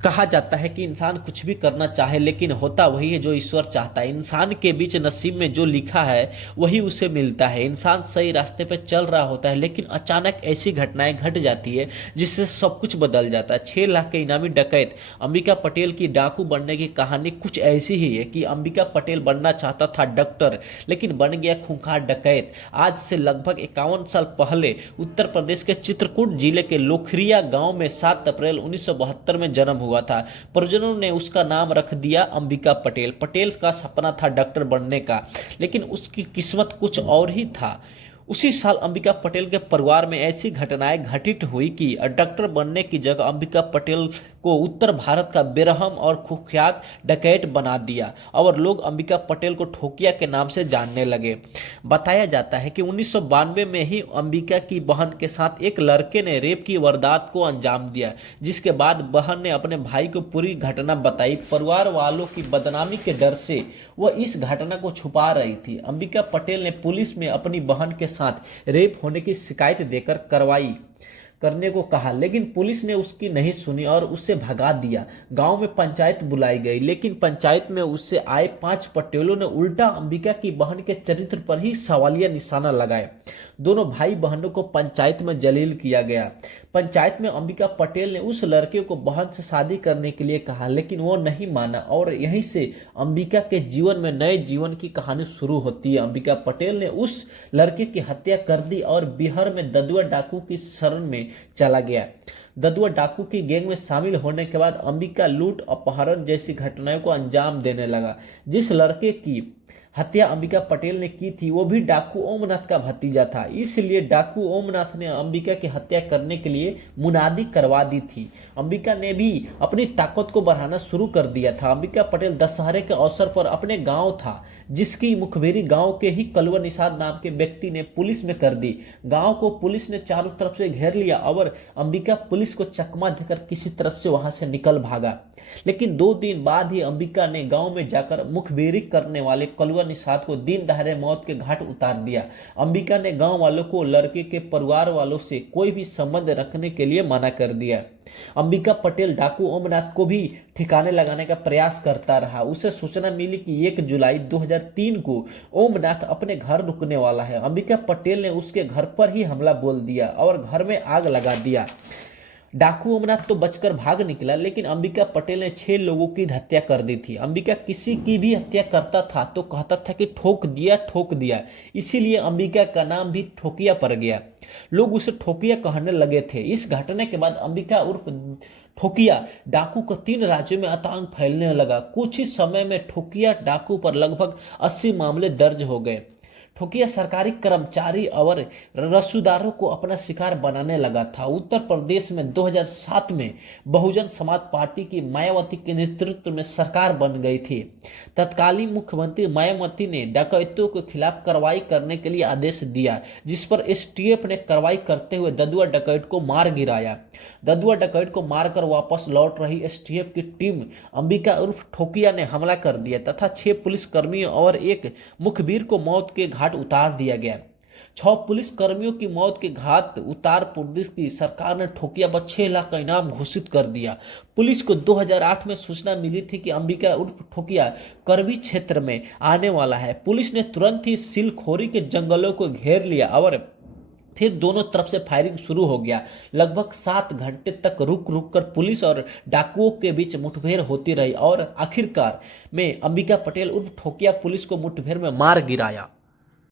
कहा जाता है कि इंसान कुछ भी करना चाहे लेकिन होता वही है जो ईश्वर चाहता है। इंसान के बीच नसीब में जो लिखा है वही उसे मिलता है। इंसान सही रास्ते पर चल रहा होता है लेकिन अचानक ऐसी घटनाएं घट जाती है जिससे सब कुछ बदल जाता है। 6 लाख के इनामी डकैत अंबिका पटेल की डाकू बनने की कहानी कुछ ऐसी ही है कि अंबिका पटेल बनना चाहता था डॉक्टर, लेकिन बन गया खूंखार डकैत। आज से लगभग 51 साल पहले उत्तर प्रदेश के चित्रकूट जिले के लोखरिया गांव में 7 अप्रैल 1972 में जन्म हुआ था। परिजनों ने उसका नाम रख दिया अंबिका पटेल। पटेल का सपना था डॉक्टर बनने का, लेकिन उसकी किस्मत कुछ और ही था। उसी साल अंबिका पटेल के परिवार में ऐसी घटनाएं घटित हुई कि डॉक्टर बनने की जगह अंबिका पटेल को उत्तर भारत का बेरहम और कुख्यात डकैत बना दिया और लोग अंबिका पटेल को ठोकिया के नाम से जानने लगे। बताया जाता है कि 1992 में ही अंबिका की बहन के साथ एक लड़के ने रेप की वारदात को अंजाम दिया, जिसके बाद बहन ने अपने भाई को पूरी घटना बताई। परिवार वालों की बदनामी के डर से वह इस घटना को छुपा रही थी। अंबिका पटेल ने पुलिस में अपनी बहन के साथ रेप होने की शिकायत देकर कार्रवाई करने को कहा, लेकिन पुलिस ने उसकी नहीं सुनी और उससे भगा दिया। गांव में पंचायत बुलाई गई, लेकिन पंचायत में उससे आए 5 पटेलों ने उल्टा अंबिका की बहन के चरित्र पर ही सवालिया निशाना लगाए। दोनों भाई बहनों को पंचायत में जलील किया गया। पंचायत में अंबिका पटेल ने उस लड़के को बहन से शादी करने के लिए कहा, लेकिन वो नहीं माना और यहीं से अंबिका के जीवन में नए जीवन की कहानी शुरू होती है। अंबिका पटेल ने उस लड़के की हत्या कर दी और बिहार में ददुआ डाकू की शरण में चला गया। ददुआ डाकू की गैंग में शामिल होने के बाद अंबिका लूट, अपहरण जैसी घटनाओं को अंजाम देने लगा। जिस लड़के की हत्या अंबिका पटेल ने की थी वो भी डाकू ओमनाथ का भतीजा था, इसलिए डाकू ओमनाथ ने अंबिका की हत्या करने के लिए मुनादी करवा दी थी। अंबिका ने भी अपनी ताकत को बढ़ाना शुरू कर दिया था। अंबिका पटेल दशहरे के अवसर पर अपने गांव था, जिसकी मुखबिरी गांव के ही कलवा निषाद नाम के व्यक्ति ने पुलिस में कर दी। गांव को पुलिस ने चारों तरफ से घेर लिया और अंबिका पुलिस को चकमा देकर किसी तरह से वहां से निकल भागा। लेकिन 2 दिन बाद ही अंबिका ने गांव में जाकर मुखबिरी करने वाले कलवा निषाद को दिन दहाड़े मौत के घाट उतार दिया। अंबिका ने गांव वालों को लड़के के परिवार वालों से कोई भी संबंध रखने के लिए मना कर दिया। अंबिका पटेल डाकू ओमनाथ को भी ठिकाने लगाने का प्रयास करता रहा। उसे सूचना मिली कि 1 जुलाई 2003 को ओमनाथ अपने घर रुकने वाला है। अंबिका पटेल ने उसके घर पर ही हमला बोल दिया और घर में आग लगा दिया। डाकू ओमनाथ तो बचकर भाग निकला, लेकिन अंबिका पटेल ने 6 लोगों की हत्या कर दी थी। अंबिका किसी की भी हत्या करता था तो कहता था कि ठोक दिया ठोक दिया, इसीलिए अंबिका का नाम भी ठोकिया पड़ गया। लोग उसे ठोकिया कहने लगे थे। इस घटना के बाद अंबिका उर्फ ठोकिया डाकू को 3 राज्यों में आतंक फैलने लगा। कुछ ही समय में ठोकिया डाकू पर लगभग 80 मामले दर्ज हो गए। ठोकिया सरकारी कर्मचारी और रसूदारों को अपना शिकार बनाने लगा था। उत्तर प्रदेश में 2007 में बहुजन समाज पार्टी की मायावती के नेतृत्व में सरकार बन गई थी। तत्कालीन मुख्यमंत्री मायावती ने डकैतों के खिलाफ कार्रवाई करने के लिए आदेश दिया, जिस पर एसटीएफ ने कार्रवाई करते हुए ददुआ डकैत को मार गिराया। ददुआ डकैत को मारकर वापस लौट रही एसटीएफ की टीम अंबिका उर्फ ठोकिया ने हमला कर दिया तथा 6 पुलिसकर्मियों और एक मुखबिर को मौत के घाट उतार दिया गया। 6 पुलिस कर्मियों की मौत के घाट उत्तर प्रदेश की सरकार ने ठोकिया पर 6 लाख का इनाम घोषित कर दिया। पुलिस को 2008 में सूचना मिली थी कि अंबिका उर्फ ठोकिया करवी क्षेत्र में आने वाला है। पुलिस ने तुरंत ही सिलखोरी के जंगलों को घेर लिया और फिर दोनों तरफ से फायरिंग शुरू हो गया। लगभग 7 घंटे तक रुक रुक कर पुलिस और डाकुओं के बीच मुठभेड़ होती रही और आखिरकार में अंबिका पटेल उर्फ ठोकिया पुलिस को मुठभेड़ में मार गिराया।